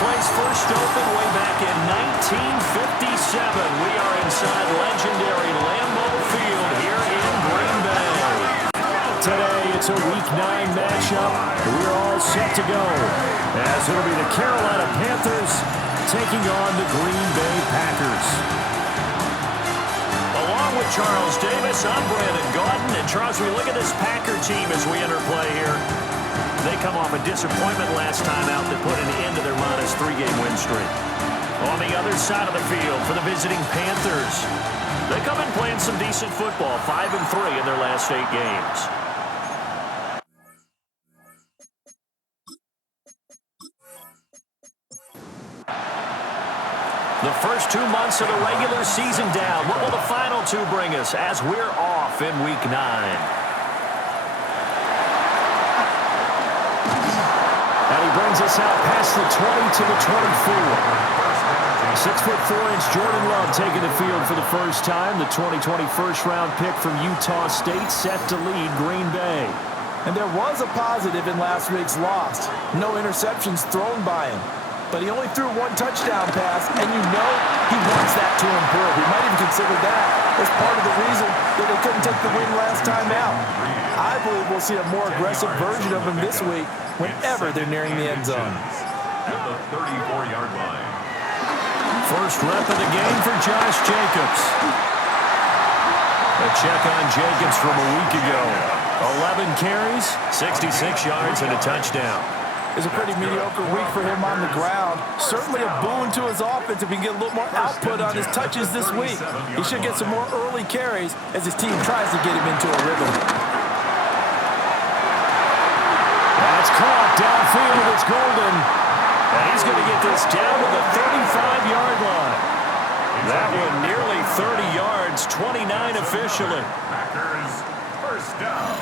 place first opened way back in 1957. We are inside legendary Lambeau Field here in Green Bay. Today, it's a Week 9 matchup. We're all set to go, as it'll be the Carolina Panthers taking on the Green Bay Packers. Along with Charles Davis, I'm Brandon Gaudin. And Charles, we look at this Packer team as we enter play here. They come off a disappointment last time out that put an end to their minus 3-game win streak. On the other side of the field for the visiting Panthers, they come in playing some decent football, 5-3 in their last 8 games. The first 2 months of the regular season down. What will the final 2 bring us as we're off in Week 9? And he brings us out past the 20 to the 24. 6'4" Jordan Love taking the field for the first time. The 2020 first-round pick from Utah State set to lead Green Bay. And there was a positive in last week's loss. No interceptions thrown by him. But he only threw 1 touchdown pass, and you know he wants that to improve. He might even consider that as part of the reason that they couldn't take the win last time out. I believe we'll see a more aggressive version of him this week whenever they're nearing the end zone. At the 34-yard line. First rep of the game for Josh Jacobs. A check on Jacobs from a week ago. 11 carries, 66 yards, and a touchdown. It's a pretty mediocre week for him on the ground. Certainly a boon to his offense if he can get a little more output on his touches this week. He should get some more early carries as his team tries to get him into a rhythm. That's caught downfield. It's Golden. And he's going to get this down to the 35-yard line. That one nearly 30 yards, 29 officially. Packers first down.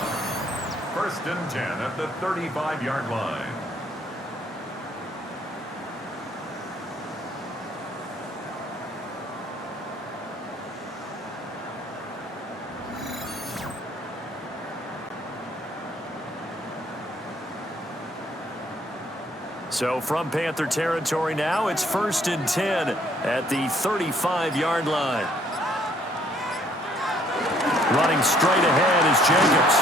1st and 10 at the 35-yard line. So from Panther territory now, it's 1st and 10 at the 35-yard line. Running straight ahead is Jacobs.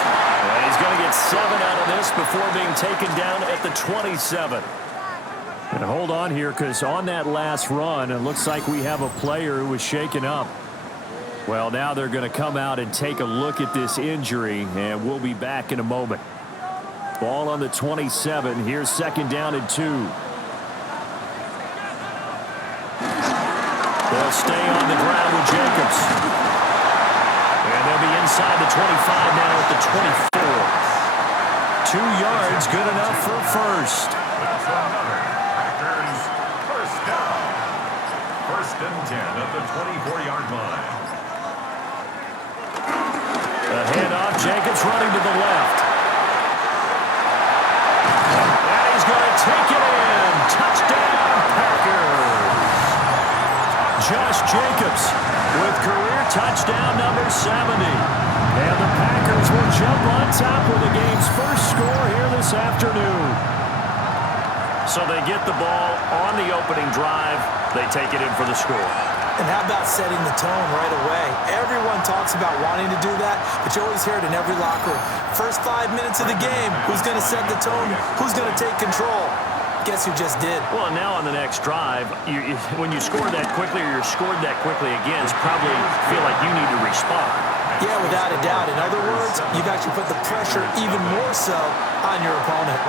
And he's going to get 7 out of this before being taken down at the 27. And hold on here, because on that last run, it looks like we have a player who was shaken up. Well, now they're going to come out and take a look at this injury, and we'll be back in a moment. Ball on the 27. Here's 2nd down and 2. They'll stay on the ground with Jacobs. And they'll be inside the 25 now at the 24. 2 yards, good enough for first. That's another Packers first down. 1st and 10 at the 24-yard line. A handoff. Jacobs running to the left. And he's going to take it in. Touchdown, Packers. Josh Jacobs with career touchdown number 70. And the Packers will jump on top with the game's first score here this afternoon. So they get the ball on the opening drive. They take it in for the score. And how about setting the tone right away? Everyone talks about wanting to do that, but you always hear it in every locker room. First 5 minutes of the game, who's going to set the tone? Who's going to take control? Guess who just did? Well, now on the next drive, when you score that quickly or you're scored that quickly again, it's probably feel like you need to respond. Yeah, without a doubt. In other words, you've actually put the pressure even more so on your opponent.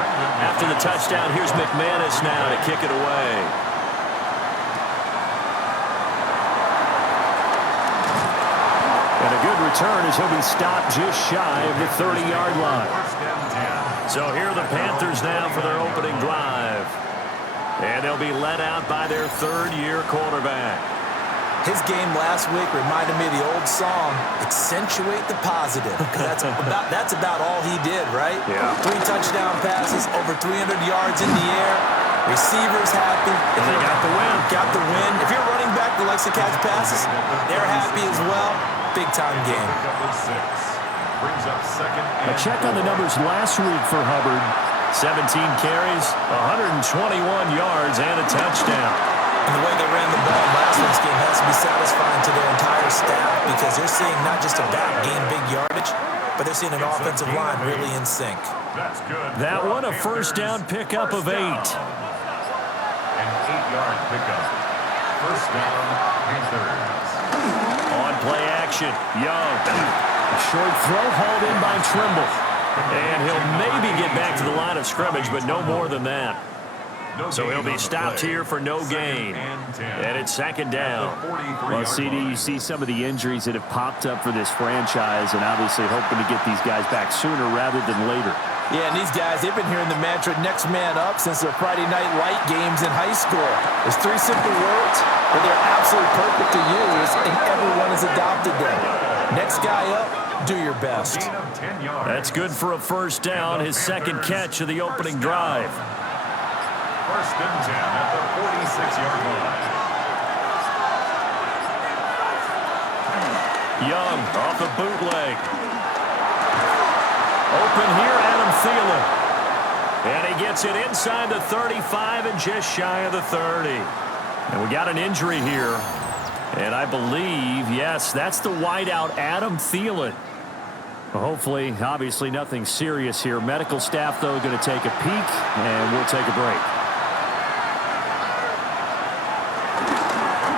After the touchdown, here's McManus now to kick it away. And a good return as he'll be stopped just shy of the 30-yard line. So here are the Panthers now for their opening drive. And they'll be led out by their 3rd-year quarterback. His game last week reminded me of the old song, Accentuate the Positive. Because that's about all he did, right? Yeah. 3 touchdown passes, over 300 yards in the air. Receivers happy. And they got the win. Got the win. If you're a running back that likes to catch passes, they're happy as well. Big-time game. Brings up 2nd and a check on the numbers last week for Hubbard. 17 carries, 121 yards, and a touchdown. And the way they ran the ball in last week's game has to be satisfying to their entire staff because they're seeing not just a back gain big yardage, but they're seeing an offensive line really in sync. That's good. That one a first down pickup of 8. An 8-yard pickup. First down, Panthers. On play action, Young. A short throw hauled in by Trimble. And he'll maybe get back to the line of scrimmage, but no more than that. So he'll be stopped here for no gain. And it's second down. Well, CD, you see some of the injuries that have popped up for this franchise and obviously hoping to get these guys back sooner rather than later. Yeah, and these guys, they've been hearing the mantra next man up since their Friday night light games in high school. There's 3 simple words, but they're absolutely perfect to use, and everyone has adopted them. Next guy up, do your best. That's good for a first down, his second catch of the opening drive. First and 10 at the 46-yard line. Young off the bootleg. Open here, Adam Thielen. And he gets it inside the 35 and just shy of the 30. And we got an injury here. And I believe, yes, that's the wideout, Adam Thielen. Well, hopefully, obviously, nothing serious here. Medical staff, though, going to take a peek, and we'll take a break.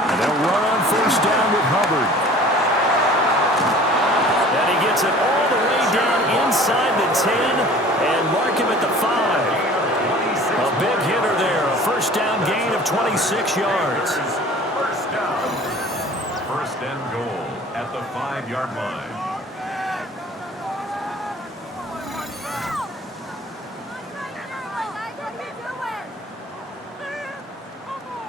And they'll run on first down with Hubbard. And he gets it all the way down inside the 10 and mark him at the 5. A big hitter there. A first down gain of 26 yards. First down. First and goal at the 5-yard line.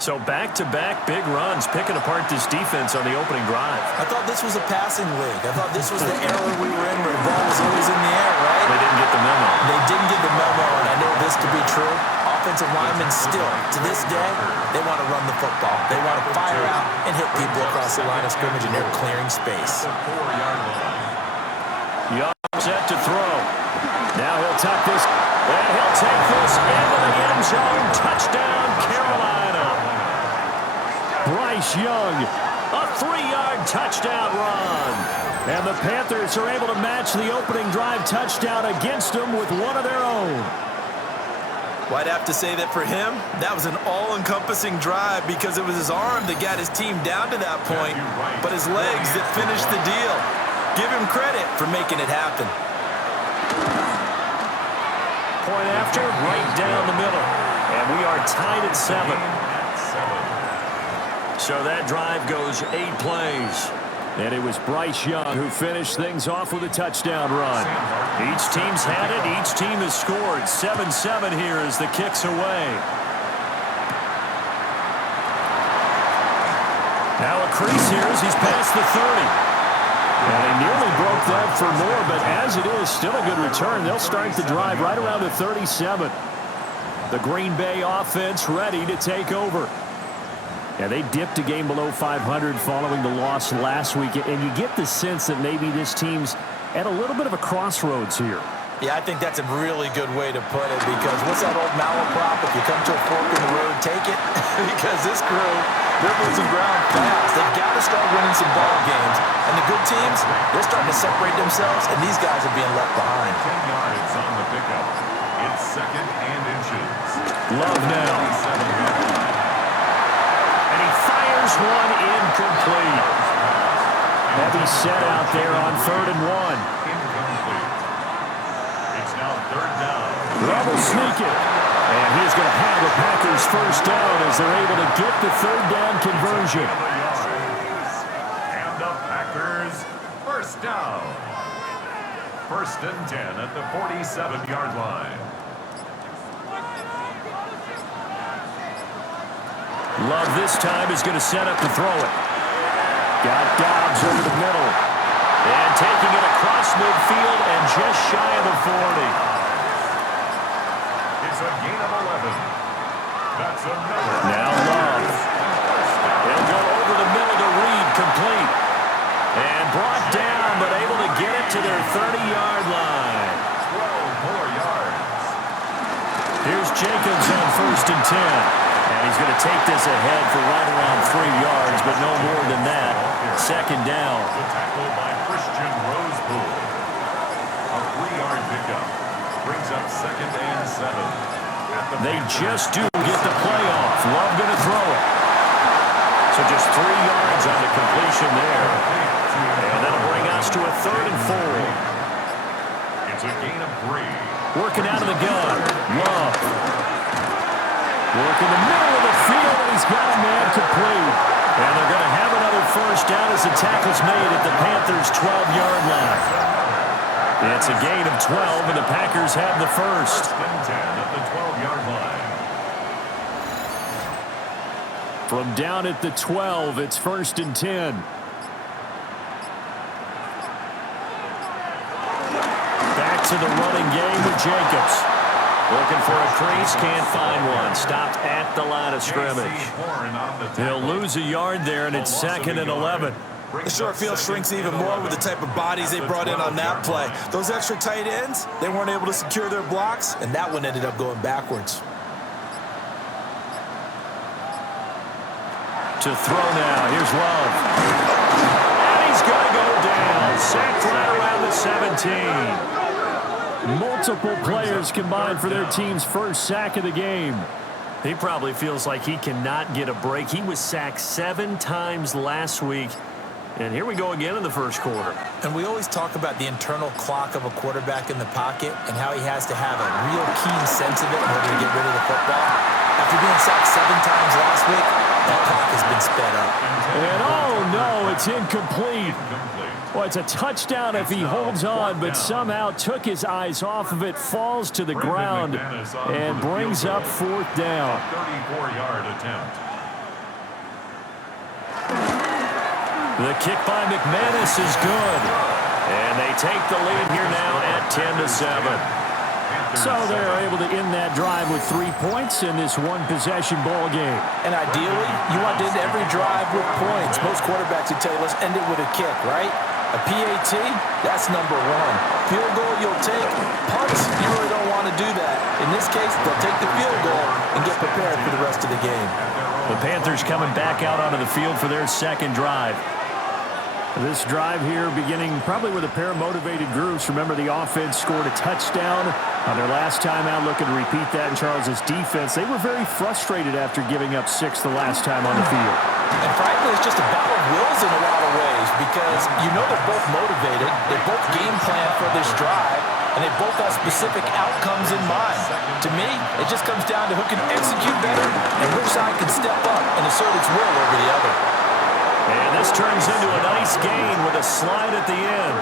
So back-to-back big runs, picking apart this defense on the opening drive. I thought this was a passing league. I thought this was the era we were in where the ball was always in the air, right? They didn't get the memo. They didn't get the memo, and I know this to be true. Offensive linemen still, to this day, they want to run the football. They want to fire out and hit people across the line of scrimmage, and they're clearing space. Young set to throw. Now he'll tuck this, and he'll take this into the end zone. Touchdown, Carolina. Bryce Young, a 3-yard touchdown run. And the Panthers are able to match the opening drive touchdown against them with one of their own. Well, I'd have to say that for him, that was an all-encompassing drive because it was his arm that got his team down to that point, but his legs that finished the deal. Give him credit for making it happen. Point after, right down the middle. And we are tied at 7. So that drive goes 8 plays. And it was Bryce Young who finished things off with a touchdown run. Each team's had it. Each team has scored. 7-7 here as the kick's away. Now a crease here as he's past the 30. And they nearly broke that for more, but as it is, still a good return. They'll start the drive right around the 37. The Green Bay offense ready to take over. Yeah, they dipped a game below 500 following the loss last week, and you get the sense that maybe this team's at a little bit of a crossroads here. Yeah, I think that's a really good way to put it because what's that old malaprop? If you come to a fork in the road, take it. Because this crew, they're losing ground fast. They've got to start winning some ball games. And the good teams, they're starting to separate themselves, and these guys are being left behind. 10 yards on the pickup. It's second and inches. Love now. And he fires one incomplete. Heavy set out there on 3rd and 1. Third down. Love will sneak it. And he's going to have the Packers first down as they're able to get the 3rd down conversion. And the Packers first down. First and 10 at the 47-yard line. Love this time is going to set up to throw it. Got Dobbs over the middle. And taking it across midfield and just shy of the 40. It's a gain of 11. That's another. Now Love. He'll go over the middle to Reed, complete. And brought down, but able to get it to their 30-yard line. 12 more yards. Jacobs on 1st and 10. And he's going to take this ahead for right around 3 yards, but no more than that. 2nd down. The tackle by Christian Rosepool. A 3-yard pickup. Brings up 2nd and 7. They just do get the play off. Love going to throw it. So just 3 yards on the completion there. And that'll bring us to a 3rd and 4. It's a gain of 3. Working out of the gun. Love. Working the middle of the field, and he's got a man complete. And they're going to have another 1st down as the tackle's made at the Panthers' 12-yard line. It's a gain of 12, and the Packers have the 1st. 1st and 10 at the 12-yard line. From down at the 12, it's 1st and 10. Back to the running game with Jacobs. Looking for a crease, can't find one. Stopped at the line of scrimmage. He'll lose a yard there, and it's 2nd and 11. The short field shrinks even more with the type of bodies they brought in on that play. Those extra tight ends, they weren't able to secure their blocks, and that one ended up going backwards. To throw now, here's Love. And he's going to go down. Sacked right around the 17. Multiple players combined for their team's 1st sack of the game. He probably feels like he cannot get a break. He was sacked 7 times last week. And here we go again in the 1st quarter. And we always talk about the internal clock of a quarterback in the pocket and how he has to have a real keen sense of it in order to get rid of the football. After being sacked 7 times last week, that clock has been sped up. And oh no, it's incomplete. Well, it's a touchdown if he holds on, but somehow took his eyes off of it, falls to the ground, and brings up 4th down. 34-yard attempt. The kick by McManus is good. And they take the lead here now at 10-7. So they're able to end that drive with 3 points in this one-possession ball game. And ideally, you want to end every drive with points. Most quarterbacks would tell you, let's end it with a kick, right? A PAT, that's number 1. Field goal you'll take. Punts, you really don't want to do that. In this case, they'll take the field goal and get prepared for the rest of the game. The Panthers coming back out onto the field for their 2nd drive. This drive here beginning probably with a pair of motivated groups. Remember, the offense scored a touchdown on their last time out, looking to repeat that in Charles' defense. They were very frustrated after giving up 6 the last time on the field. And frankly, it's just a battle of wills in a lot of ways because you know they're both motivated, they both game plan for this drive, and they both have specific outcomes in mind. To me, it just comes down to who can execute better and which side can step up and assert its will over the other. And this turns into a nice gain with a slide at the end.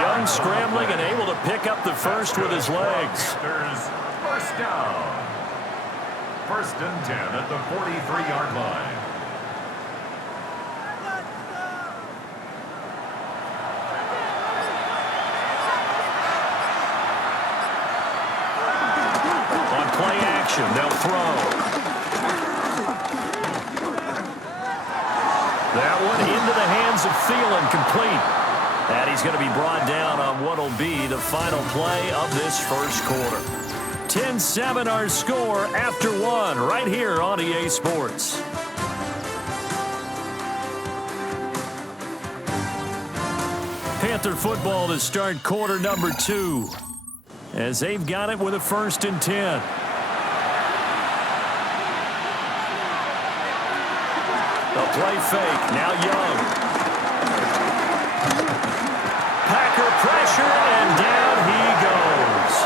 Young scrambling and able to pick up the 1st with his legs. 1st down. 1st and 10 at the 43-yard line. On play action, they'll throw. That one into the hands of Thielen, complete. And he's going to be brought down on what will be the final play of this 1st quarter. 10-7 our score after 1 right here on EA Sports. Panther football to start quarter number 2 as they've got it with a 1st and 10. The play fake, now Young. Packer pressure, and down he goes.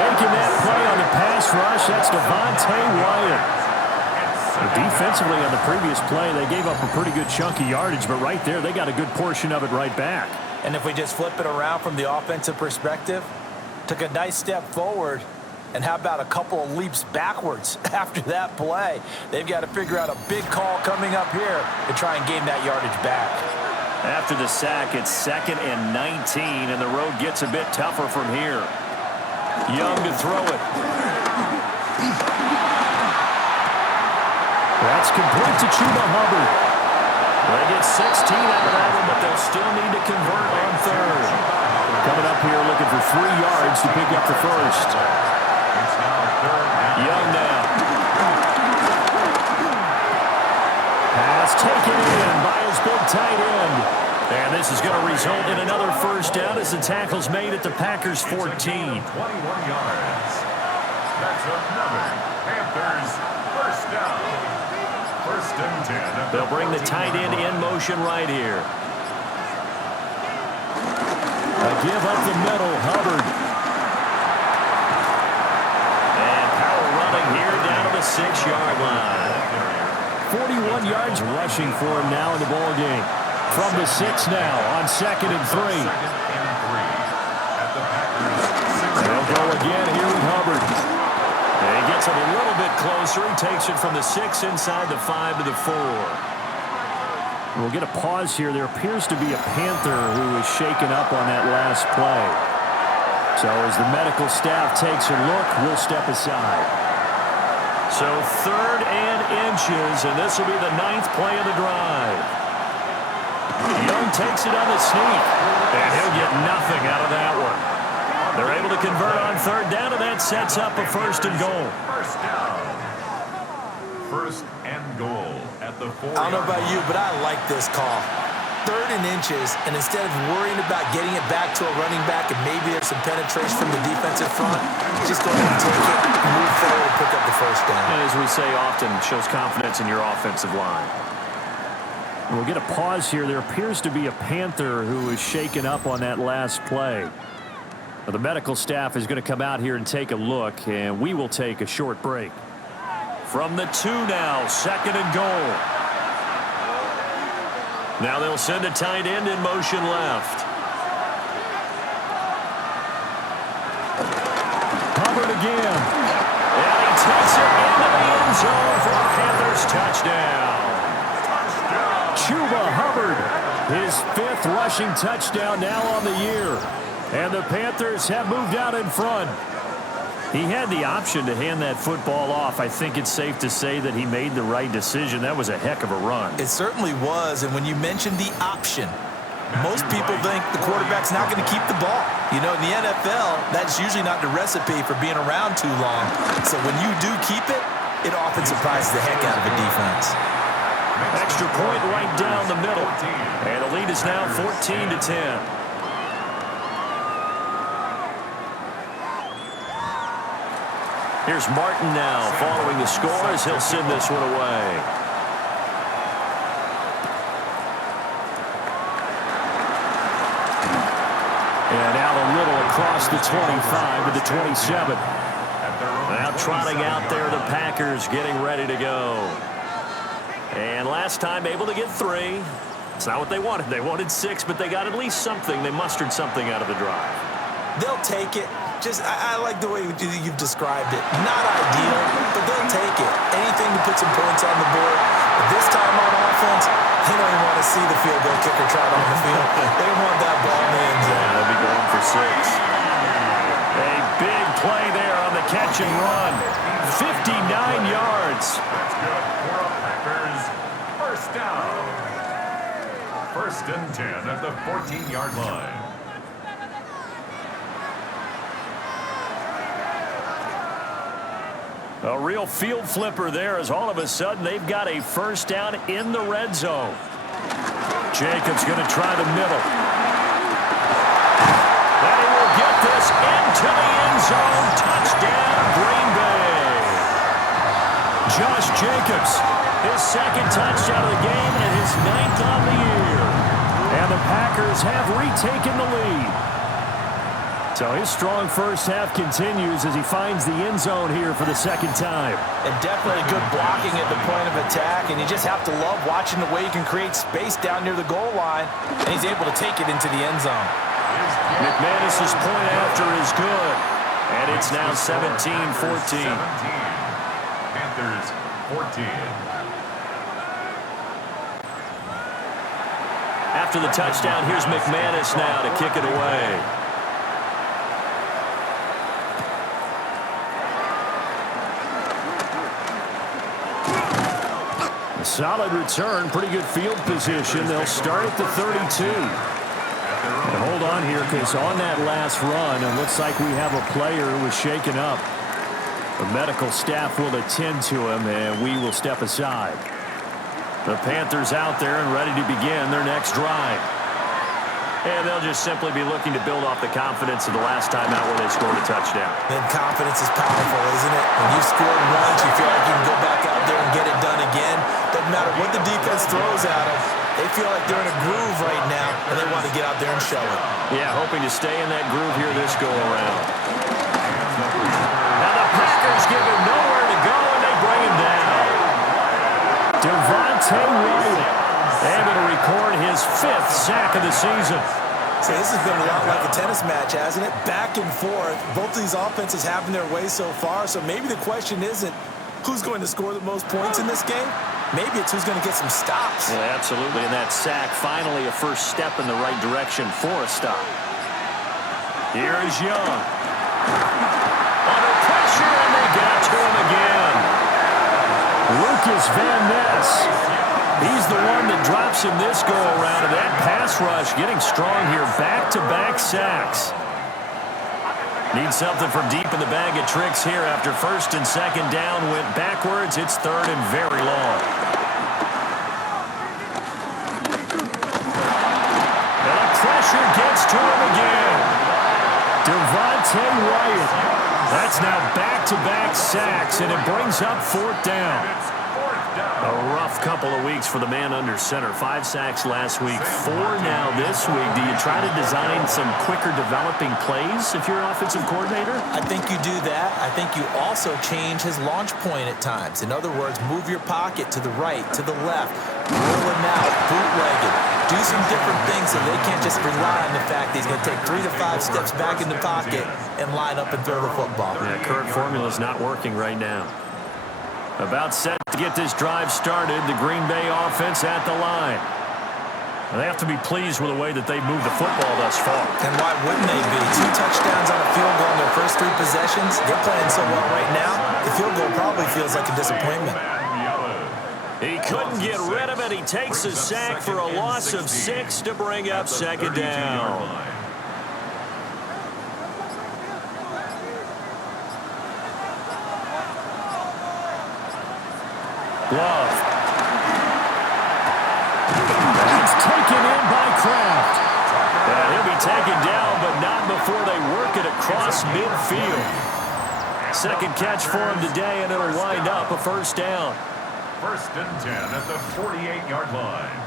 Making that play on the pass rush, that's Devontae Wyatt. Defensively on the previous play, they gave up a pretty good chunk of yardage, but right there, they got a good portion of it right back. And if we just flip it around from the offensive perspective, took a nice step forward, and how about a couple of leaps backwards after that play? They've got to figure out a big call coming up here to try and gain that yardage back. After the sack, it's 2nd and 19, and the road gets a bit tougher from here. Young to throw it. That's complete to Chuba Hubbard. They get 16 out of that one, but they'll still need to convert on 3rd. Coming up here looking for 3 yards to pick up the 1st. It's now Young now. Pass taken in by his big tight end. And this is going to result in another first down as the tackle's made at the Packers' 14. 21 yards. That's another Panthers first down. First and 10. They'll bring the tight end in motion right here. A give up the middle, Hubbard. And power running here down to the 6-yard line. 41 yards rushing for him now in the ball game. From the 6 now on 2nd and 3. They'll go again here with Hubbard. And he gets it a little bit closer. He takes it from the 6 inside the 5 to the 4. We'll get a pause here. There appears to be a Panther who is shaken up on that last play. So as the medical staff takes a look, we'll step aside. So 3rd and inches, and this will be the 9th play of the drive. Young takes it on the sneak, and he'll get nothing out of that one. They're able to convert on 3rd down, and that sets up a 1st and goal. First down. 1st and goal at the 4. I don't know about you, but I like this call. 3rd and inches, and instead of worrying about getting it back to a running back and maybe there's some penetration from the defensive front, just go ahead and take it, move forward, and pick up the 1st down. And as we say often, shows confidence in your offensive line. We'll get a pause here. There appears to be a Panther who is shaken up on that last play. The medical staff is going to come out here and take a look, and we will take a short break. From the 2 now, 2nd and goal. Now they'll send a tight end in motion left. Hubbard again. And he takes it into the end zone for a Panthers touchdown. Chuba Hubbard, his 5th rushing touchdown now on the year. And the Panthers have moved out in front. He had the option to hand that football off. I think it's safe to say that he made the right decision. That was a heck of a run. It certainly was, and when you mentioned the option, most people think the quarterback's not going to keep the ball. You know, in the NFL, that's usually not the recipe for being around too long. So when you do keep it, it often surprises the heck out of a defense. Extra point right down the middle. And the lead is now 14-10. Here's Martin now following the score as he'll send this one away. And out a little across the 25 to the 27. Now trotting out there the Packers getting ready to go. And last time able to get 3. It's not what they wanted. They wanted 6, but they got at least something. They mustered something out of the drive. They'll take it. I like the way you've described it. Not ideal, but they'll take it. Anything to put some points on the board. But this time on offense, they don't even want to see the field goal kicker trot on the field. They want that ball in the end zone. They'll be going for 6. A big play there on the catch and run. 59 yards. That's good for a Packers first down. 1st and 10 at the 14-yard line. A real field flipper there as all of a sudden they've got a first down in the red zone. Jacobs going to try the middle. And he will get this into the end zone. Touchdown, Green Bay. Josh Jacobs, his 2nd touchdown of the game and his 9th on the year. And the Packers have retaken the lead. So his strong first half continues as he finds the end zone here for the 2nd time. And definitely good blocking at the point of attack, and you just have to love watching the way he can create space down near the goal line, and he's able to take it into the end zone. McManus's point after is good, and it's now 17-14. Panthers 14. After the touchdown, here's McManus now to kick it away. A solid return, pretty good field position. They'll start at the 32. And hold on here, because on that last run, it looks like we have a player who was shaken up. The medical staff will attend to him, and we will step aside. The Panthers out there and ready to begin their next drive. And they'll just simply be looking to build off the confidence of the last time out where they scored a touchdown. And confidence is powerful, isn't it? When you've scored once, you feel like you can go back out there and get it done again. Doesn't matter what the defense throws at them. They feel like they're in a groove right now, and they want to get out there and show it. Yeah, hoping to stay in that groove here this go-around. Now the Packers give him nowhere to go, and they bring him down. Devontae Wyatt able to record his 5th sack of the season. So this has been a lot like a tennis match, hasn't it? Back and forth. Both of these offenses having their way so far. So maybe the question isn't who's going to score the most points in this game. Maybe it's who's going to get some stops. Yeah, absolutely. And that sack, finally a first step in the right direction for a stop. Here is Young. Under pressure, and they got to him again. Lucas Van Ness. He's the one that drops him this go-around, and that pass rush getting strong here. Back-to-back sacks. Need something from deep in the bag of tricks here after first and second down went backwards. It's third and very long. And the pressure gets to him again. Devontae Wyatt. That's now back-to-back sacks, and it brings up 4th down. A rough couple of weeks for the man under center. 5 sacks last week, 4 now this week. Do you try to design some quicker developing plays if you're an offensive coordinator? I think you do that. I think you also change his launch point at times. In other words, move your pocket to the right, to the left, roll him out, bootlegging. Do some different things so they can't just rely on the fact that he's going to take 3 to 5 steps back in the pocket and line up and throw the football. Yeah, current formula is not working right now. About set to get this drive started, the Green Bay offense at the line. They have to be pleased with the way that they've moved the football thus far. And why wouldn't they be? 2 touchdowns on a field goal in their first 3 possessions. They're playing so well right now, the field goal probably feels like a disappointment. He couldn't get rid of it. He takes a sack for a loss of 6 to bring up second down. Love. That's taken in by Kraft. And he'll be taken down, but not before they work it across midfield. Second catch for him today, and it'll wind up a first down. 1st and 10 at the 48-yard line.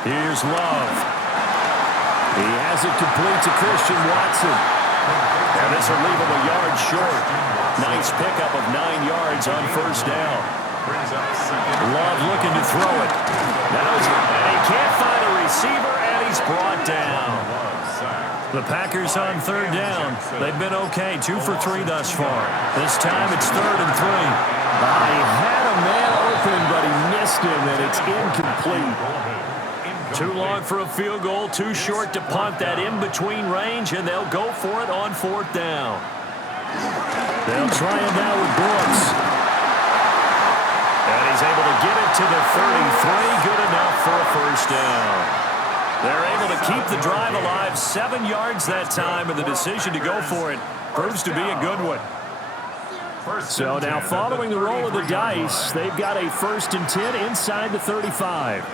Here's Love. He has it complete to Christian Watson. And this will leave him a yard short. Nice pickup of 9 yards on first down. Love looking to throw it. And he can't find a receiver, and he's brought down. The Packers on 3rd down. They've been okay, 2 for 3 thus far. This time it's 3rd and 3. He had a man open, but he missed him, and it's incomplete. Too long for a field goal, too short to punt. That in-between range, and they'll go for it on 4th down. They'll try it now with Brooks. And he's able to get it to the 33. Good enough for a first down. They're able to keep the drive alive. 7 yards that time, and the decision to go for it proves to be a good one. So now following the roll of the dice, they've got a 1st and 10 inside the 35.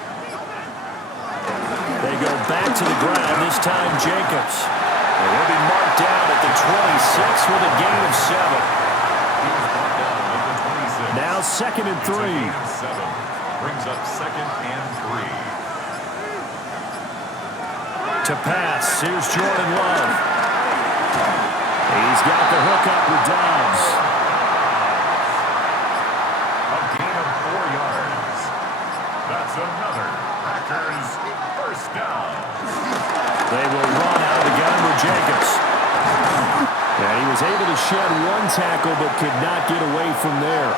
They go back to the ground, this time Jacobs. And he'll be marked down at the 26 with a gain of 7. Now 2nd and 3. Brings up 2nd and 3. To pass, here's Jordan Love. He's got the hook up with Dobbs. A gain of 4 yards. That's another Packers first down. They will run out of the gun with Jacobs. And he was able to shed 1 tackle but could not get away from there.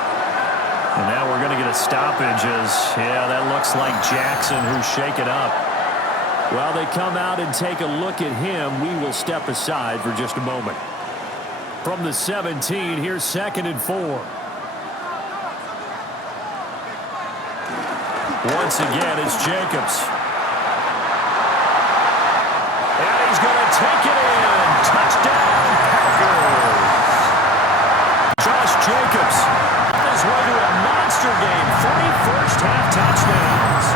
And now we're going to get a stoppage as, that looks like Jackson who's shaken up. While they come out and take a look at him, we will step aside for just a moment. From the 17, here's 2nd and 4. Once again, it's Jacobs. And he's going to take it in. Touchdown, Packers. Josh Jacobs on his way to a monster game. 3 first-half touchdowns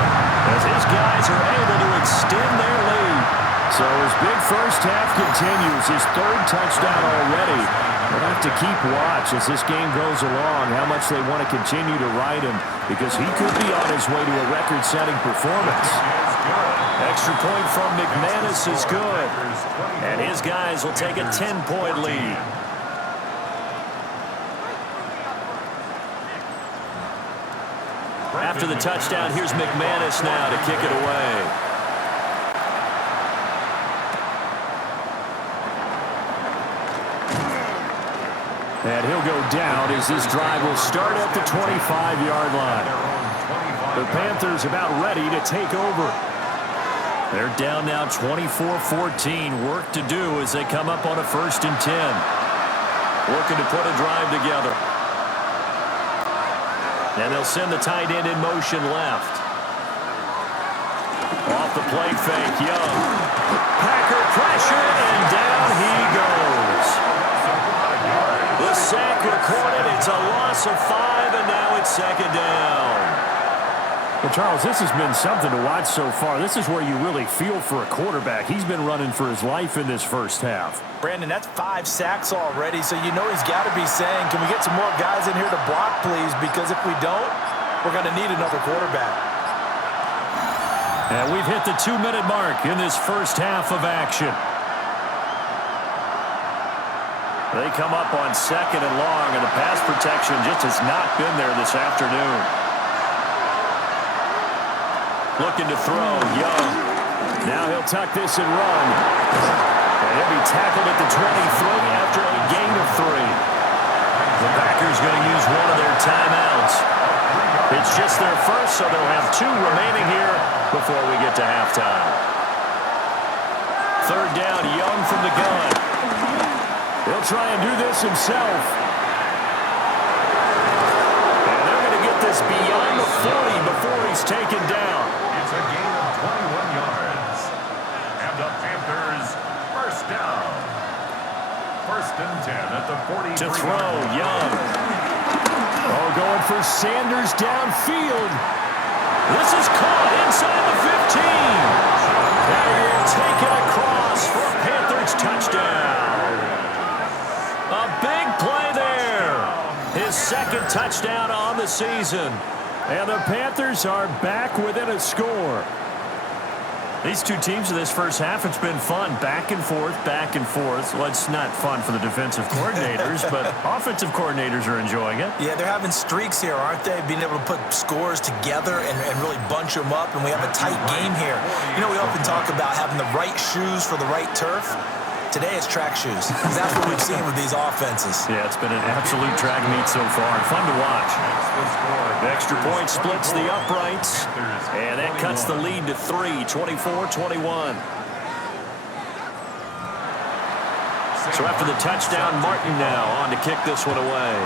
as his guys are able to extend their lead. So his big first half continues. His 3rd touchdown already. We'll have to keep watch as this game goes along, how much they want to continue to ride him, because he could be on his way to a record-setting performance. Extra point from McManus is good. And his guys will take a 10-point lead. After the touchdown, here's McManus now to kick it away. And he'll go down as this drive will start at the 25-yard line. The Panthers about ready to take over. They're down now 24-14. Work to do as they come up on a 1st and 10. Working to put a drive together. And they'll send the tight end in motion left. Off the play fake, Young. Packer pressure, and down he goes. The sack recorded. It's a loss of 5, and now it's 2nd down. Well, Charles, this has been something to watch so far. This is where you really feel for a quarterback. He's been running for his life in this first half. Brandon, that's 5 sacks already, so you know he's got to be saying, can we get some more guys in here to block, please? Because if we don't, we're going to need another quarterback. And we've hit the 2-minute mark in this first half of action. They come up on 2nd and long, and the pass protection just has not been there this afternoon. Looking to throw, Young. Now he'll tuck this and run. And he'll be tackled at the 23 after a gain of 3. The Packers going to use one of their timeouts. It's just their first, so they'll have 2 remaining here before we get to halftime. 3rd down, Young from the gun. He'll try and do this himself. And they're going to get this beyond the 40 before he's taken down. It's a gain of 21 yards. And the Panthers, 1st down. 1st and 10 at the 43. To throw, Young. Oh, going for Sanders downfield. This is caught inside the 15. And he'll take it across for a Panthers touchdown. A big play there. His 2nd touchdown on the season. And the Panthers are back within a score. These 2 teams in this first half, it's been fun. Back and forth, back and forth. Well, it's not fun for the defensive coordinators, but offensive coordinators are enjoying it. Yeah, they're having streaks here, aren't they? Being able to put scores together and really bunch them up, and we have a tight game here. You know, we often talk about having the right shoes for the right turf. Today it's track shoes. That's what we've seen with these offenses. Yeah, it's been an absolute track meet so far. Fun to watch. The extra point splits the uprights, and that cuts the lead to 3, 24-21. So after the touchdown, Martin now on to kick this one away.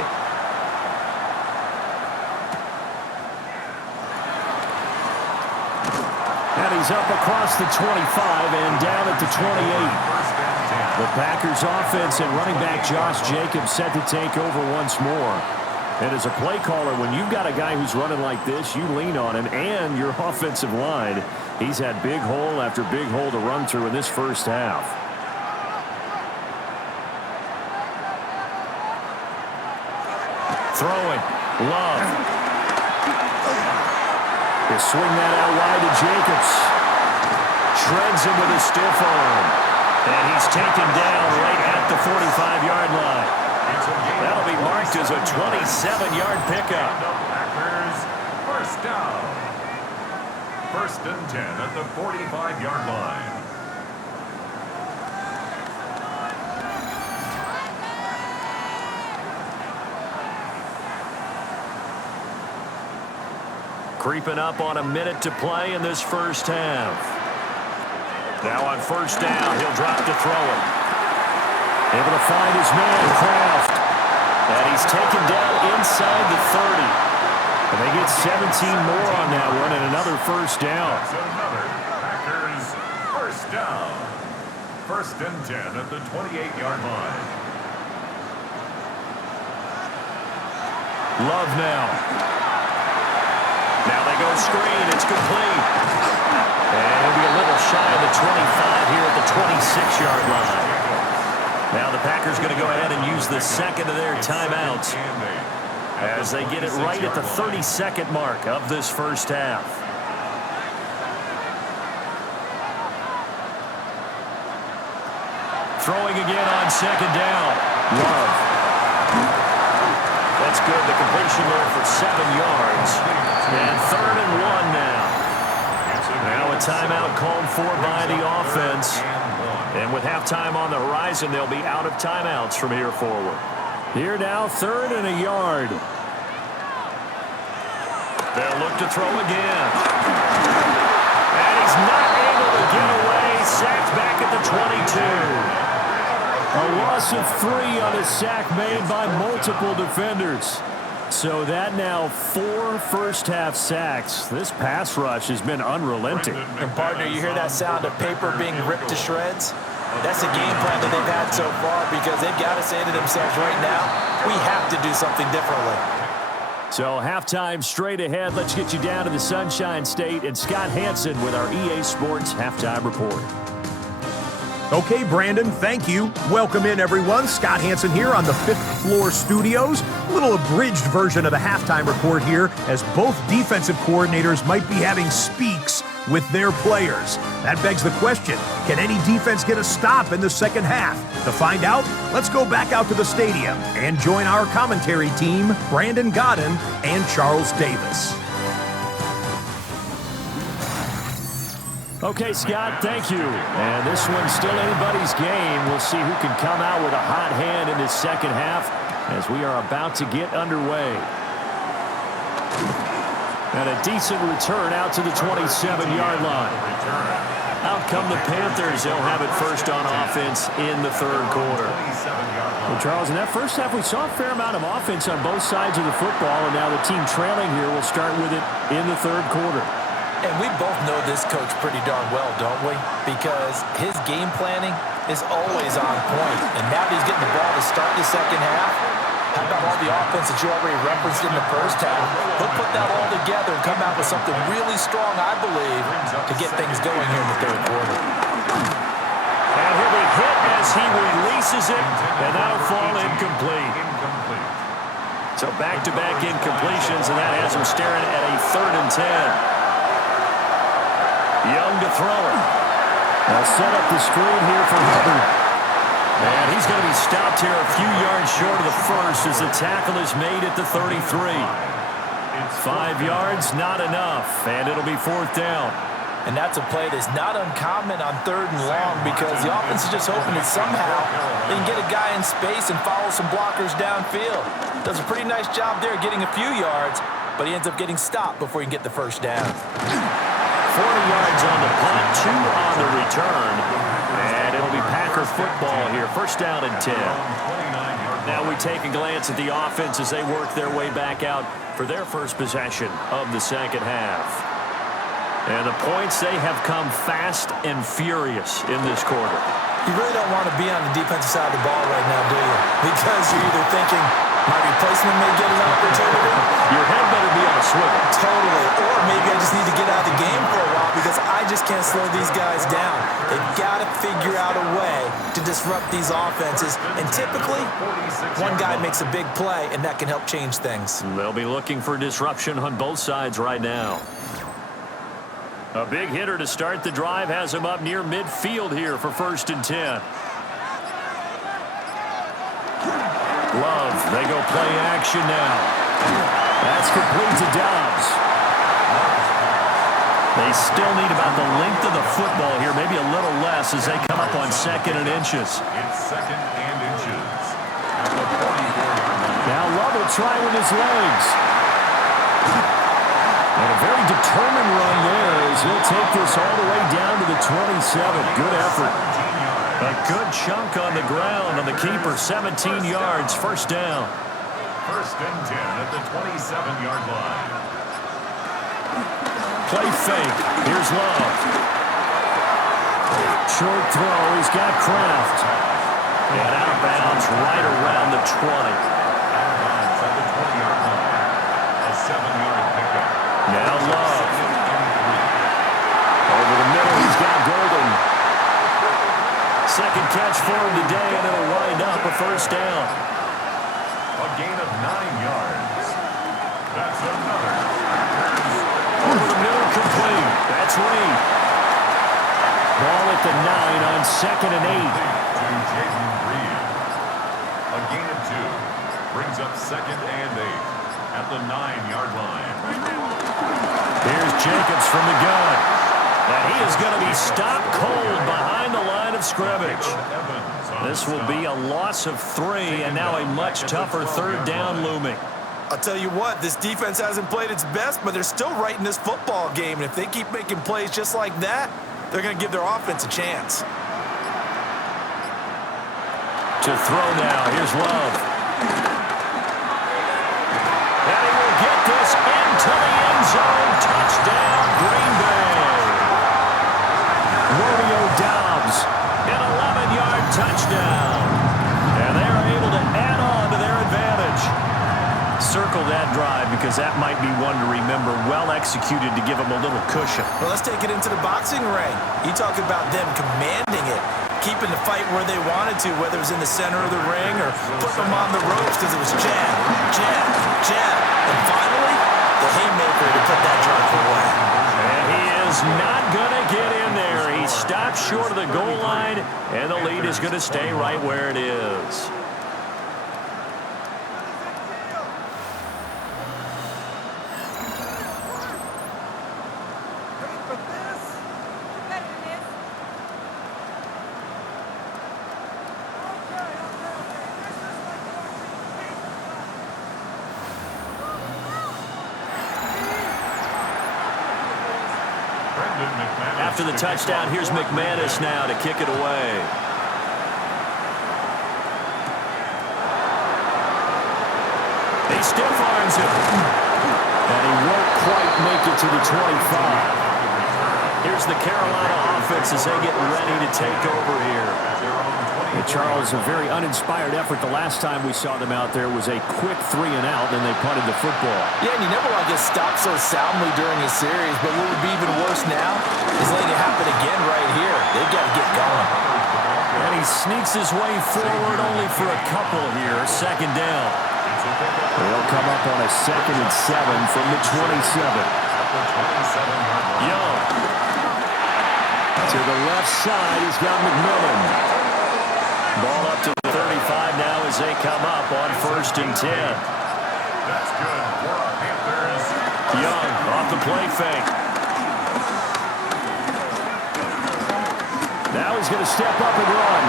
And he's up across the 25 and down at the 28. The Packers offense and running back Josh Jacobs set to take over once more. And as a play caller, when you've got a guy who's running like this, you lean on him and your offensive line. He's had big hole after big hole to run through in this first half. Throwing. Love. They swing that out wide to Jacobs. Shreds him with a stiff arm. And he's taken down right at the 45-yard line. That'll be marked as a 27-yard pickup. Packers, 1st down. 1st and 10 at the 45-yard line. Creeping up on a minute to play in this first half. Now on 1st down, he'll drop to throw it. Able to find his man, Kraft. And he's taken down inside the 30. And They get 17 more on that one and another first down. That's another Packers first down. 1st and 10 at the 28-yard line. Love now. Now they go screen. It's complete. And it'll be a little shy of the 25 here at the 26-yard line. Now the Packers going to go ahead and use the second of their timeouts as they get it right at the 32nd mark of this first half. Throwing again on 2nd down. Love. That's good. The completion there for 7 yards. And 3rd and 1 now. Now a timeout called for by the offense. And with halftime on the horizon, they'll be out of timeouts from here forward. Here now, 3rd and a yard. They'll look to throw again. And he's not able to get away. Sacked back at the 22. A loss of 3 on a sack made by multiple defenders. So that now 4 first-half sacks. This pass rush has been unrelenting. And, partner, you hear that sound of paper being ripped to shreds? That's a game plan that they've had so far because they've got to say to themselves right now, we have to do something differently. So halftime straight ahead. Let's get you down to the Sunshine State and Scott Hansen with our EA Sports Halftime Report. Okay, Brandon, thank you. Welcome in, everyone. Scott Hansen here on the 5th floor studios. A little abridged version of the halftime report here, as both defensive coordinators might be having speaks with their players. That begs the question, can any defense get a stop in the second half? To find out, let's go back out to the stadium and join our commentary team, Brandon Godden and Charles Davis. Okay, Scott, thank you. And this one's still anybody's game. We'll see who can come out with a hot hand in this second half as we are about to get underway. And a decent return out to the 27-yard line. Out come the Panthers. They'll have it first on offense in the 3rd quarter. Well, Charles, in that first half, we saw a fair amount of offense on both sides of the football, and now the team trailing here will start with it in the 3rd quarter. And we both know this coach pretty darn well, don't we? Because his game planning is always on point. And now that he's getting the ball to start the second half, how about all the offense that you already referenced in the first half? He'll put that all together and come out with something really strong, I believe, to get things going here in the 3rd quarter. And he'll be hit as he releases it, and that'll fall incomplete. So back-to-back incompletions, and that has him staring at a 3rd and 10. Young to throw it. They'll set up the screen here for Hubbard. And he's going to be stopped here a few yards short of the first as the tackle is made at the 33. 5 yards, not enough, and it'll be 4th down. And that's a play that's not uncommon on 3rd and long because the offense is just hoping that somehow they can get a guy in space and follow some blockers downfield. Does a pretty nice job there getting a few yards, but he ends up getting stopped before he can get the first down. 40 yards on the punt, 2 on the return, and it'll be Packer football here. First down and 10. Now we take a glance at the offense as they work their way back out for their first possession of the second half. And the points, they have come fast and furious in this quarter. You really don't want to be on the defensive side of the ball right now, do you? Because you're either thinking, my replacement may get an opportunity. Your head better be on a swivel. Totally. Or maybe I just need to get out of the game for a while because I just can't slow these guys down. They've got to figure out a way to disrupt these offenses. And typically, one guy makes a big play, and that can help change things. They'll be looking for disruption on both sides right now. A big hitter to start the drive has him up near midfield here for 1st and 10. Love, they go play action now. That's complete to Dobbs. They still need about the length of the football here, maybe a little less as they come up on 2nd and inches. It's 2nd and inches. Now Love will try with his legs. And a very determined run there as he'll take this all the way down to the 27. Good effort. A good chunk on the ground on the keeper. 17 yards, first down. 1st and 10 at the 27-yard line. play fake. Here's Love. Short throw. He's got Kraft. And out of bounds right around the 20. Out of bounds at the 20-yard line. A 7-yard pickup. Now Love. Over the middle, he's got Golden. Second catch for him today, and it'll wind up a first down. A gain of 9 yards. That's another. Over the middle, complete. That's Reed. Ball at the 9 on 2nd and 8. To Jaden Reed. A gain of 2. Brings up 2nd and 8 at the 9-yard line. Here's Jacobs from the gun. And he is going to be stopped cold behind the line of scrimmage. This will be a loss of 3, and now a much tougher 3rd down looming. I'll tell you what, this defense hasn't played its best, but they're still right in this football game. And if they keep making plays just like that, they're going to give their offense a chance. To throw now, here's Love. And he will get this into the end zone. Touchdown, Green Bay. Romeo Doubs, an 11-yard touchdown. And they are able to add on to their advantage. Circle that drive because that might be one to remember. Well executed to give them a little cushion. Well, let's take it into the boxing ring. You talk about them commanding it, keeping the fight where they wanted to, whether it was in the center of the ring or putting them on the ropes because it was jab, jab, jab. And finally, the haymaker to put that drive away. And he is not going to get in there. He stops short of the goal line, and the lead is going to stay right where it is. After the touchdown, here's McManus now to kick it away. He stiff arms him. And he won't quite make it to the 25. Here's the Carolina offense as they get ready to take over here. And Charles, a very uninspired effort. The last time we saw them out there was a quick 3 and out, and they punted the football. Yeah, and you never want to get stopped so soundly during a series, but what would be even worse now is letting it happen again right here. They've got to get going. And he sneaks his way forward only for a couple here. 2nd down. They'll come up on a 2nd and 7 from the 27. Young. To the left side, he's got McMillan. Ball up to the 35 now as they come up on 1st and 10. That's good for our Panthers. Young off the play fake. Now he's going to step up and run.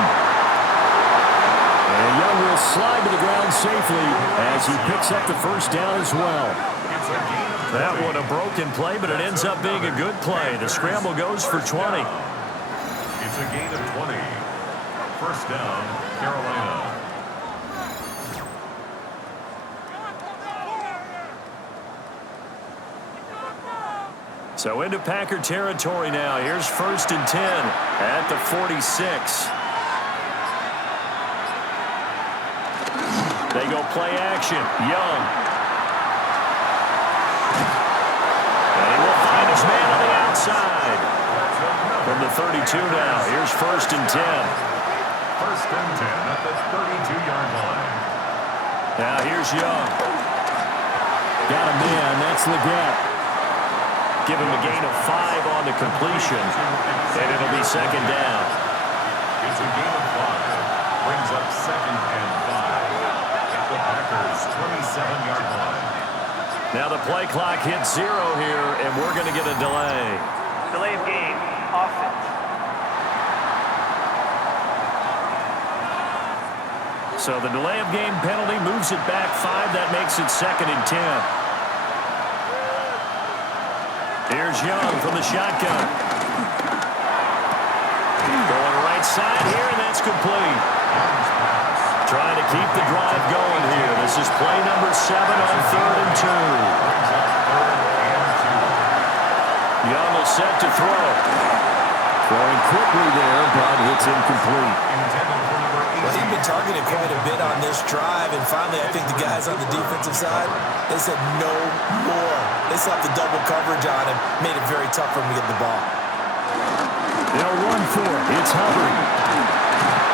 And Young will slide to the ground safely as he picks up the 1st down as well. That one a broken play, but it ends up being a good play. The scramble goes for 20. It's a gain of 20. 1st down, Carolina. So into Packer territory now. Here's 1st and 10 at the 46. They go play action. Young. And he will find his man on the outside. From the 32 now. Here's 1st and 10. 1st and 10 at the 32-yard line. Now here's Young. Got a man. That's Leggett. Give him a gain of 5 on the completion. And it'll be 2nd down. It's a gain of 5. Brings up 2nd and 5 at the Packers' 27-yard line. Now the play clock hits 0 here, and we're going to get a delay. Delay of game. Offense. So the delay of game penalty moves it back 5. That makes it 2nd and 10. Here's Young from the shotgun. Going right side here, and that's complete. Trying to keep the drive going here. This is play number 7 on 3rd and 2. set to throw. Throwing quickly there, but it's incomplete. Well, he's been targeted quite a bit on this drive, and finally I think the guys on the defensive side, they said no more. They slapped the double coverage on him, made it very tough for him to get the ball. They'll run for it. It's Hubbard.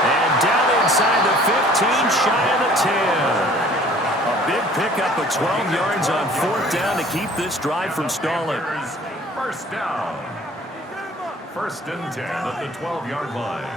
And down inside the 15, shy of the 10. A big pickup of 12 yards on 4th down to keep this drive from stalling. First down. 1st and 10 at the 12-yard line.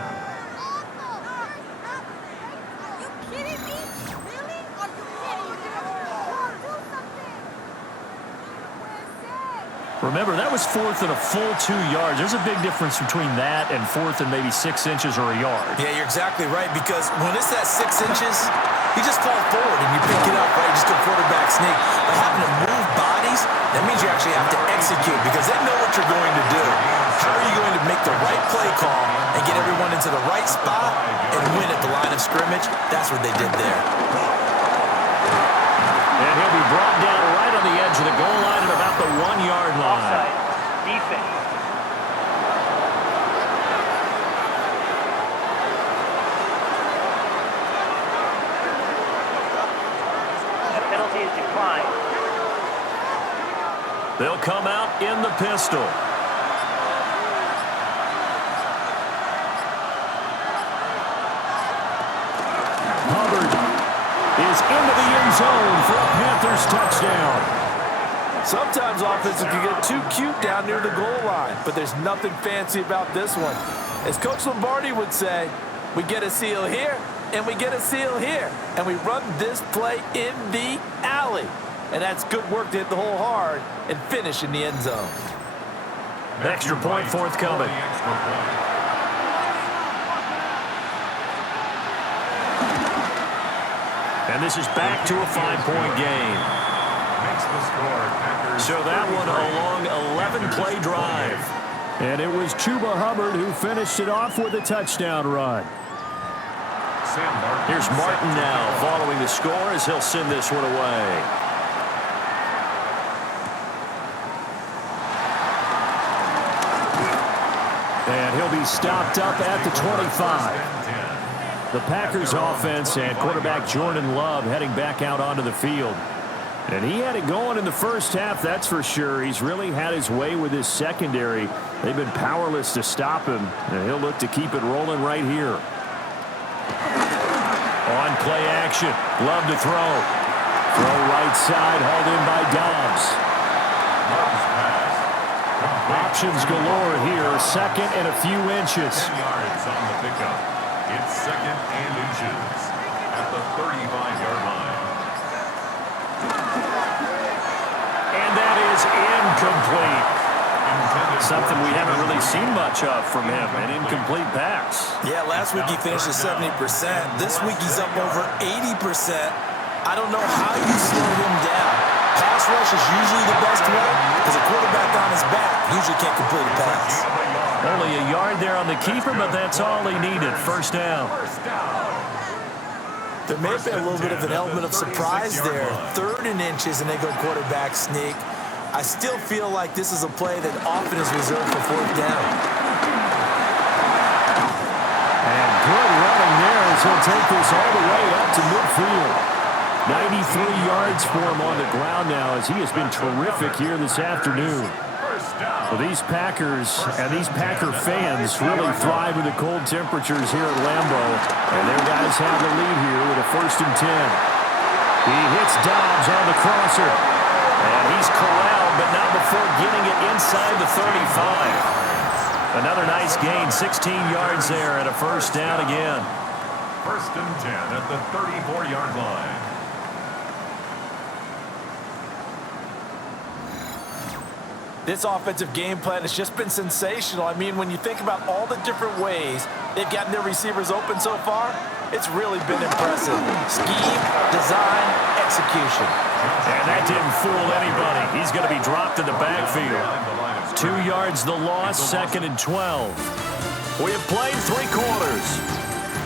Remember, that was 4th and a full 2 yards. There's a big difference between that and 4th and maybe 6 inches or a yard. Yeah, you're exactly right, because when it's that 6 inches, you just fall forward and you pick it up, right? You just go quarterback sneak. But having to move bodies, that means you actually have to execute because they know what you're going to do. How are you going to make the right play call and get everyone into the right spot and win at the line of scrimmage? That's what they did there. And he'll be brought down right on the edge of the goal line at about the 1-yard line. Offside. Defense. The penalty is declined. They'll come out in the pistol. Hubbard is into the end zone for a Panthers touchdown. Sometimes offenses can get too cute down near the goal line, but there's nothing fancy about this one. As Coach Lombardi would say, we get a seal here, and we get a seal here, and we run this play in the alley. And that's good work to hit the hole hard and finish in the end zone. Extra point forthcoming. And this is back to a 5-point game. So that one a long 11-play drive. And it was Chuba Hubbard who finished it off with a touchdown run. Here's Martin now following the score as he'll send this one away. And he'll be stopped up at the 25. The Packers offense and quarterback Jordan Love heading back out onto the field. And he had it going in the first half, that's for sure. He's really had his way with his secondary. They've been powerless to stop him, and he'll look to keep it rolling right here. On play action, Love to throw. Throw right side, hauled in by Dobbs. Options galore here, 2nd and a few inches. 10 yards on the pickup. It's 2nd and inches at the 35-yard line. And that is incomplete. Something we haven't really seen much of from him, an incomplete pass. Yeah, last week he finished at 70%. This week he's up over 80%. I don't know how you slow him down. Pass rush is usually the best way because a quarterback on his back usually can't complete a pass. Only a yard there on the keeper, but that's all he needed. First down. There may have been a little bit of an element of surprise there. 3rd and inches, and they go quarterback sneak. I still feel like this is a play that often is reserved for 4th down. And good running there as he'll take this all the way up to midfield. 93 yards for him on the ground now as he has been terrific here this afternoon. Well, these Packers and these Packer fans really thrive with the cold temperatures here at Lambeau. And their guys have the lead here with a 1st and 10. He hits Dobbs on the crosser. And he's corralled, but not before getting it inside the 35. Another nice gain, 16 yards there and a 1st down again. 1st and 10 at the 34-yard line. This offensive game plan has just been sensational. I mean, when you think about all the different ways they've gotten their receivers open so far, it's really been impressive. Scheme, design, execution. And that didn't fool anybody. He's going to be dropped in the backfield. 2 yards the loss, 2nd and 12. We have played 3 quarters.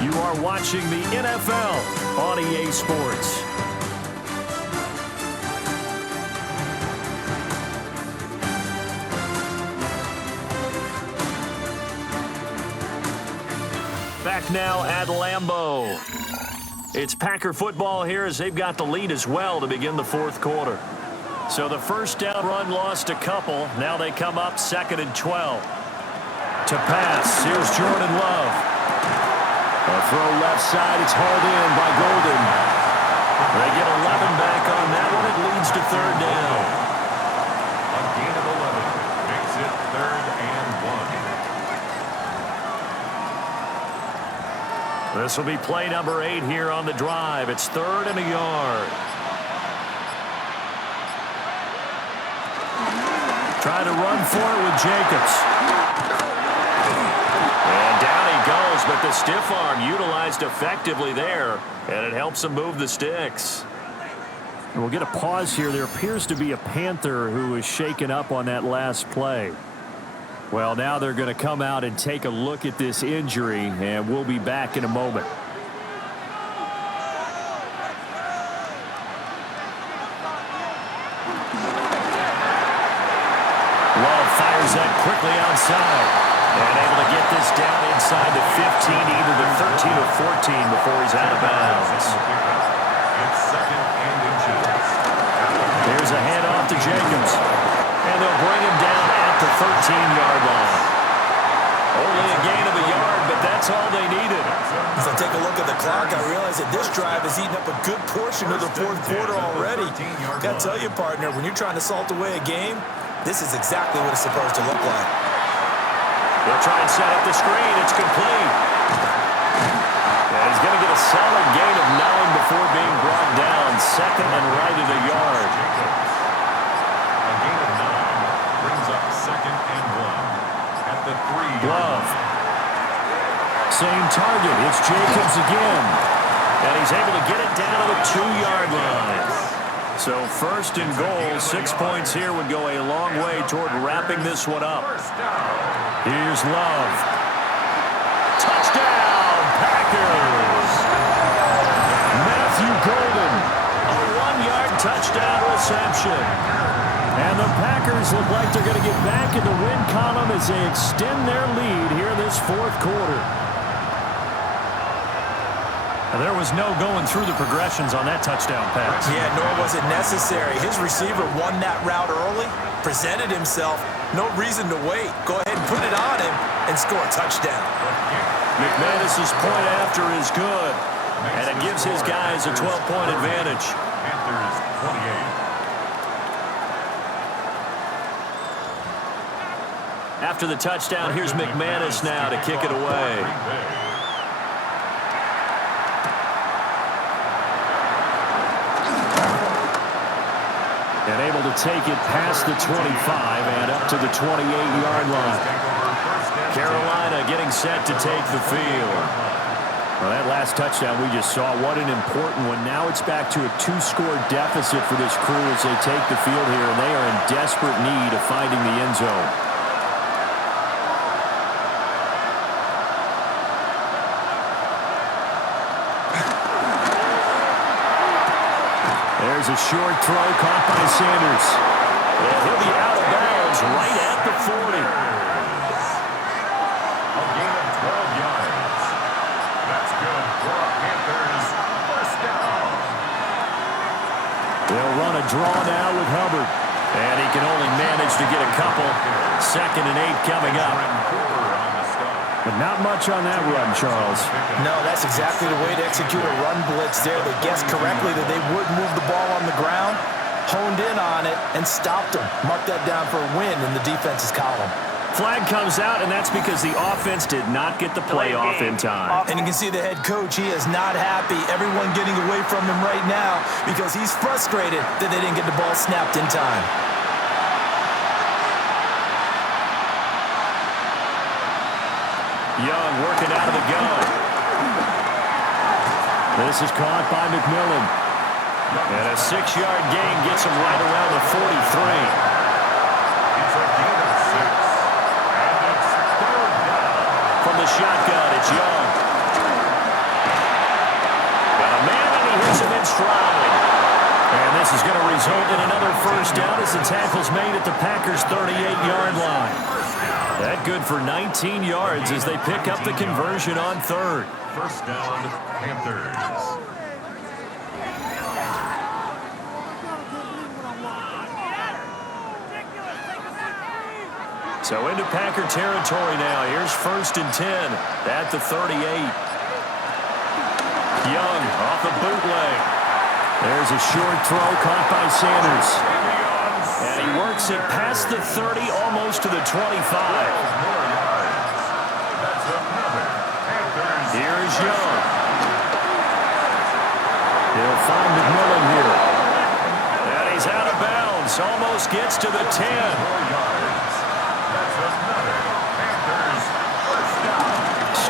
You are watching the NFL on EA Sports. back now at Lambeau. It's Packer football here as they've got the lead as well to begin the fourth quarter. So the first down run lost a couple. Now they come up 2nd and 12. To pass, here's Jordan Love. A throw left side, it's hauled in by Golden. They get 11 back on that one. It leads to 3rd down. A gain of 11 makes it 3rd and 1. This will be play number 8 here on the drive. It's 3rd and a yard. Try to run for it with Jacobs. And down he goes, but the stiff arm utilized effectively there, and it helps him move the sticks. And we'll get a pause here. There appears to be a Panther who is shaken up on that last play. Well, now they're going to come out and take a look at this injury, and we'll be back in a moment. Love fires that quickly outside, and able to get this down inside the 15, either the 13 or 14 before he's out of bounds. It's 2nd and inches. Here's a handoff to Jacobs, and they'll bring him down at the 13-yard line. Only a gain of a yard, but that's all they needed. As I take a look at the clock, I realize that this drive has eaten up a good portion of the fourth quarter already. Got to tell you, partner, when you're trying to salt away a game, this is exactly what it's supposed to look like. They'll try and set up the screen. It's complete. And he's going to get a solid gain of 9 before being brought down. 2nd and right at a yard. A gain of 9 brings up 2nd and 1 at the 3-yard Love. line. Same target. It's Jacobs again. And he's able to get it down to the 2-yard line. So 1st and goal, 6 points here would go a long way toward wrapping this one up. First down. Here's Love. Touchdown, Packers! Matthew Golden. A 1-yard touchdown reception. And the Packers look like they're going to get back in the win column as they extend their lead here this fourth quarter. There was no going through the progressions on that touchdown pass. Yeah, nor was it necessary. His receiver won that route early, presented himself. No reason to wait. Go ahead and put it on him and score a touchdown. McManus's point after is good, and it gives his guys a 12-point advantage. Panthers 28. After the touchdown, here's McManus now to kick it away. And able to take it past the 25 and up to the 28-yard line. Carolina getting set to take the field. Well, that last touchdown we just saw, what an important one. Now it's back to a 2-score deficit for this crew as they take the field here, and they are in desperate need of finding the end zone. There's a short throw caught by Sanders. And he'll be out of bounds right at the 40. A gain of 12 yards. That's good for a Panthers first down. They'll run a draw now with Hubbard. And he can only manage to get a couple. 2nd and 8 coming up. But not much on that run, Charles. No, that's exactly the way to execute a run blitz there. They guessed correctly that they would move the ball on the ground, honed in on it, and stopped them. Mark that down for a win in the defense's column. Flag comes out, and that's because the offense did not get the play off in time. And you can see the head coach, he is not happy. Everyone getting away from him right now because he's frustrated that they didn't get the ball snapped in time. Young working out of the gun. This is caught by McMillan. And a 6-yard gain gets him right around the 43. It's a gain of 6. And it's 3rd down. From the shotgun, it's Young. Got a man, and he hits him in stride. And this is going to result in another first down as the tackle's made at the Packers' 38-yard line. That good for 19 yards as they pick up the conversion on third. First down, Panthers. So into Packer territory now. Here's 1st and 10 at the 38. Young off the bootleg. There's a short throw caught by Sanders. And he works it past the 30, almost to the 25. Here's Young. He'll find McMillan here. And he's out of bounds. Almost gets to the 10.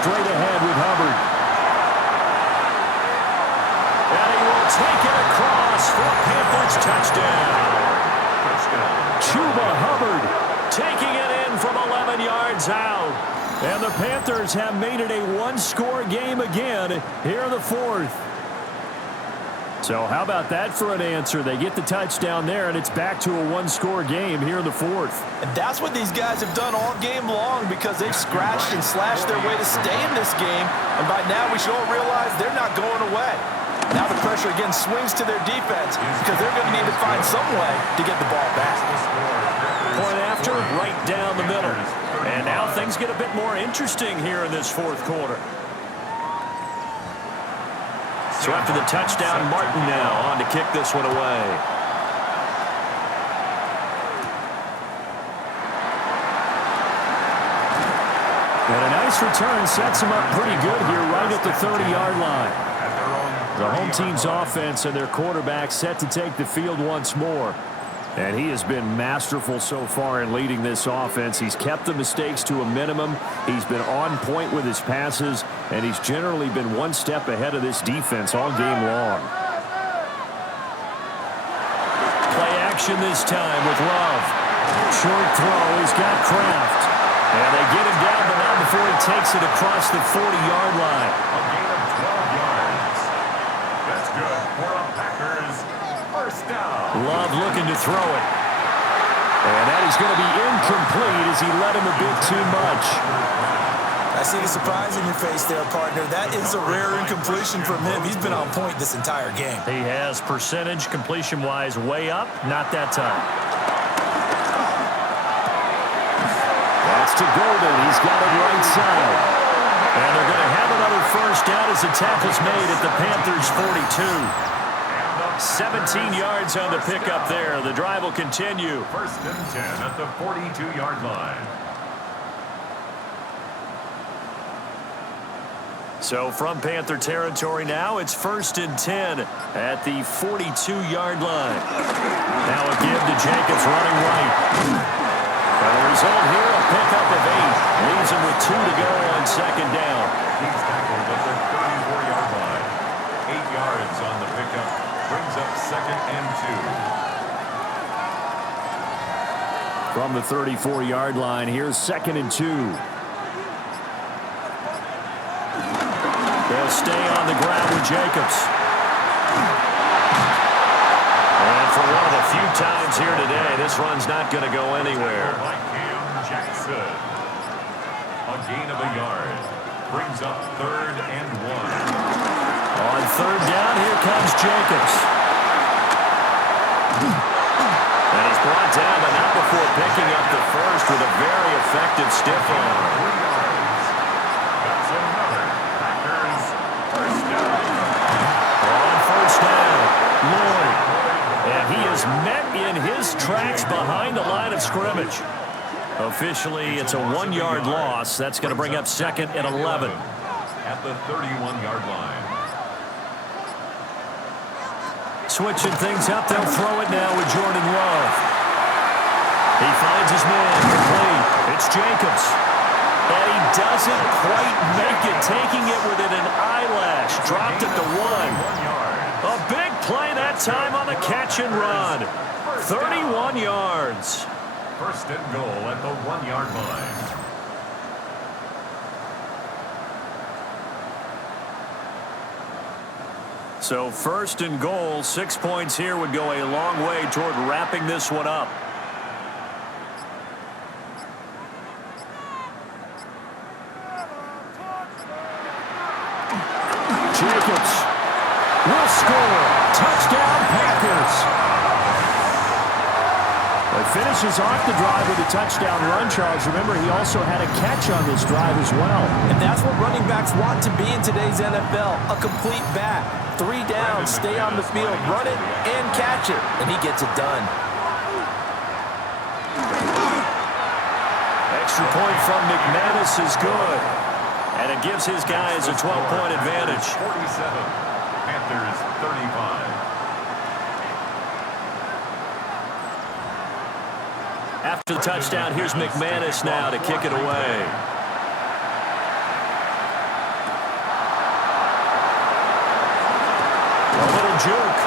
Straight ahead with Hubbard. And he will take it across for a Panthers touchdown. Chuba Hubbard Taking it in from 11 yards out. And the Panthers have made it a one-score game again here in the fourth. So how about that for an answer? They get the touchdown there, and it's back to a one-score game here in the fourth. And that's what these guys have done all game long because they've scratched and slashed their way to stay in this game. And by now we should all realize they're not going away. Now the pressure again swings to their defense because they're going to need to find some way to get the ball back. Point after, right down the middle. And now things get a bit more interesting here in this fourth quarter. So after the touchdown, Martin now on to kick this one away. And a nice return sets him up pretty good here right at the 30-yard line. The home team's offense and their quarterback set to take the field once more. And he has been masterful so far in leading this offense. He's kept the mistakes to a minimum. He's been on point with his passes, and he's generally been one step ahead of this defense all game long. Play action this time with Love. Short throw. He's got Kraft. And they get him down, but not before he takes it across the 40-yard line. A gain of 12 yards. That's good for a Packers first down. Love looking to throw it. And that is going to be incomplete as he led him a bit too much. I see the surprise in your face there, partner. That is a rare incompletion from him. He's been on point this entire game. He has percentage completion-wise way up. Not that time. That's to Golden. He's got it right side. And they're going to have another first down as the tackle's made at the Panthers' 42. 17 yards on the pickup there. The drive will continue. First and 10 at the 42-yard line. So from Panther territory now, it's 1st and 10 at the 42-yard line. Now a give to Jacobs running right. And the result here, a pickup of 8. Leaves him with 2 to go on second down. He's tackled at the 34-yard line. 8 yards on the pickup. Brings up 2nd and 2. From the 34-yard line, here's 2nd and 2. They'll stay on the ground with Jacobs. And for one of the few times here today, this run's not going to go anywhere. By Cam Jackson. A gain of a yard. Brings up 3rd and 1. On third down, here comes Jacobs. And he's brought down, but not before picking up the first with a very effective stiff arm. 3 yards. That's another Packers first down. On first down, Lloyd. And he is met in his tracks behind the line of scrimmage. Officially, it's a 1-yard loss. That's going to bring up 2nd and 11. At the 31-yard line. Switching things up, they'll throw it now with Jordan Love. He finds his man complete. It's Jacobs. And he doesn't quite make it, taking it within an eyelash. Dropped it to 1. A big play that time on the catch and run. 31 yards. First and goal at the 1-yard line. So 1st and goal, 6 points here would go a long way toward wrapping this one up. Jacobs will score. Touchdown, Panthers. It finishes off the drive with a touchdown run, Charles. Remember, he also had a catch on this drive as well. And that's what running backs want to be in today's NFL, a complete back. 3 downs, stay on the field, run it, and catch it. And he gets it done. Extra point from McManus is good. And it gives his guys a 12-point advantage. 47, Panthers 35. After the touchdown, here's McManus now to kick it away. A little juke.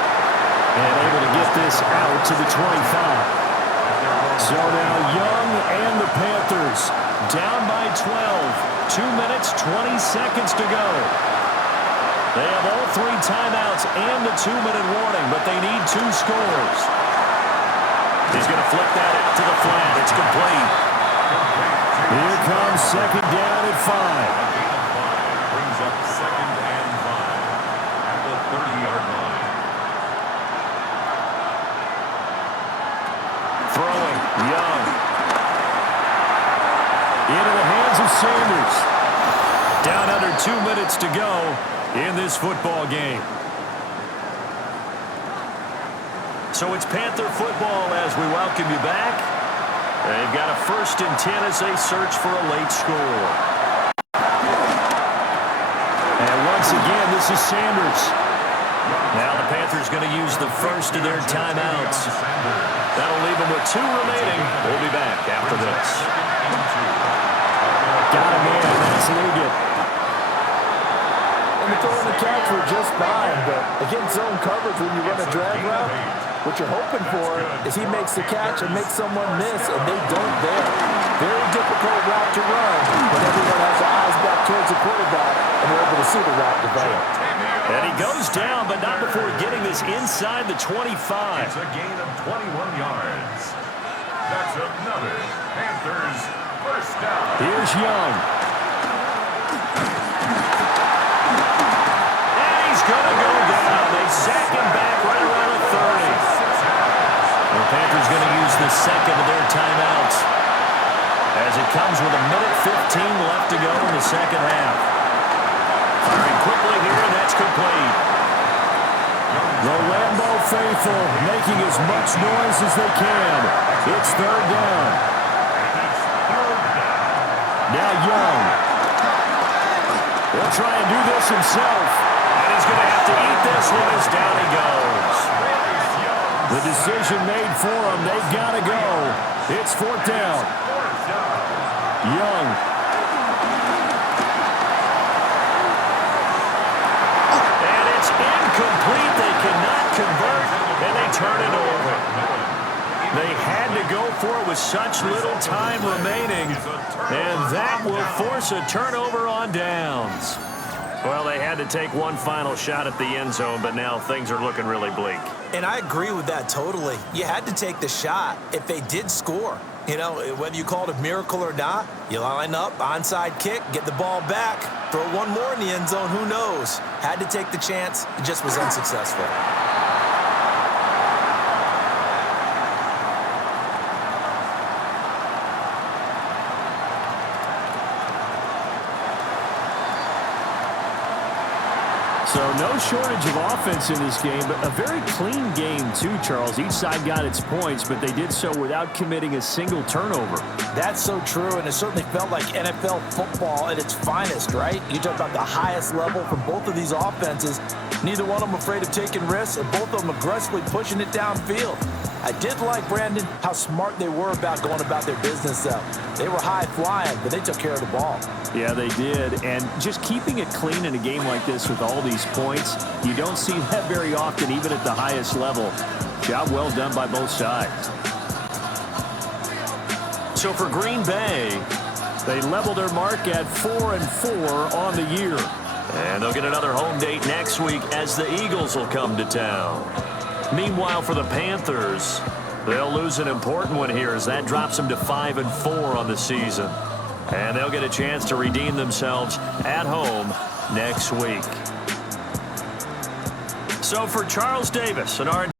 And able to get this out to the 25. So now Young and the Panthers down by 12. 2 minutes, 20 seconds to go. They have all 3 timeouts and the 2-minute warning, but they need 2 scores. He's going to flip that out to the flat. It's complete. Here comes second down at 5. Brings up second and 5 at the 30-yard line. Throwing, Young. Into the hands of Sanders. Down under 2 minutes to go in this football game. So it's Panther football as we welcome you back. They've got a 1st and 10 as they search for a late score. And once again, this is Sanders. Now the Panthers going to use the first of their timeouts. That'll leave them with 2 remaining. We'll be back after this. Got him in. That's Liggett. And the throw and the catch were just fine, but against zone coverage when you run a drag route, what you're hoping for is he makes the catch and makes someone miss, and they don't there. Very difficult route to run, but everyone has their eyes back towards the quarterback, and they're able to see the route develop. And he goes down, but not before getting this inside the 25. It's a gain of 21 yards. That's another Panthers first down. Here's Young. And he's going to go down. They sack him back right around the 30. The Panthers going to use the second of their timeouts as it comes with 1:15 left to go in the second half. Firing quickly here, and that's complete. The Lambeau faithful making as much noise as they can. It's 3rd down. Now Young. He'll try and do this himself. And he's going to have to eat this one as down he goes. The decision made for him. They've got to go. It's 4th down. Young. And it's incomplete. They cannot convert, and they turn it over. They had to go for it with such little time remaining, and that will force a turnover on downs. Well, they had to take one final shot at the end zone, but now things are looking really bleak. And I agree with that totally. You had to take the shot if they did score. You know, whether you call it a miracle or not, you line up, onside kick, get the ball back, throw one more in the end zone, who knows? Had to take the chance, it just was unsuccessful. So no shortage of offense in this game, but a very clean game too, Charles. Each side got its points, but they did so without committing a single turnover. That's so true, and it certainly felt like NFL football at its finest, right? You talk about the highest level from both of these offenses. Neither one of them afraid of taking risks, and both of them aggressively pushing it downfield. I did like, Brandon, how smart they were about going about their business, though. They were high-flying, but they took care of the ball. Yeah, they did. And just keeping it clean in a game like this with all these points, you don't see that very often, even at the highest level. Job well done by both sides. So for Green Bay, they level their mark at 4-4 on the year. and they'll get another home date next week as the Eagles will come to town. Meanwhile, for the Panthers, they'll lose an important one here as that drops them to 5-4 on the season. And they'll get a chance to redeem themselves at home next week. So for Charles Davis and our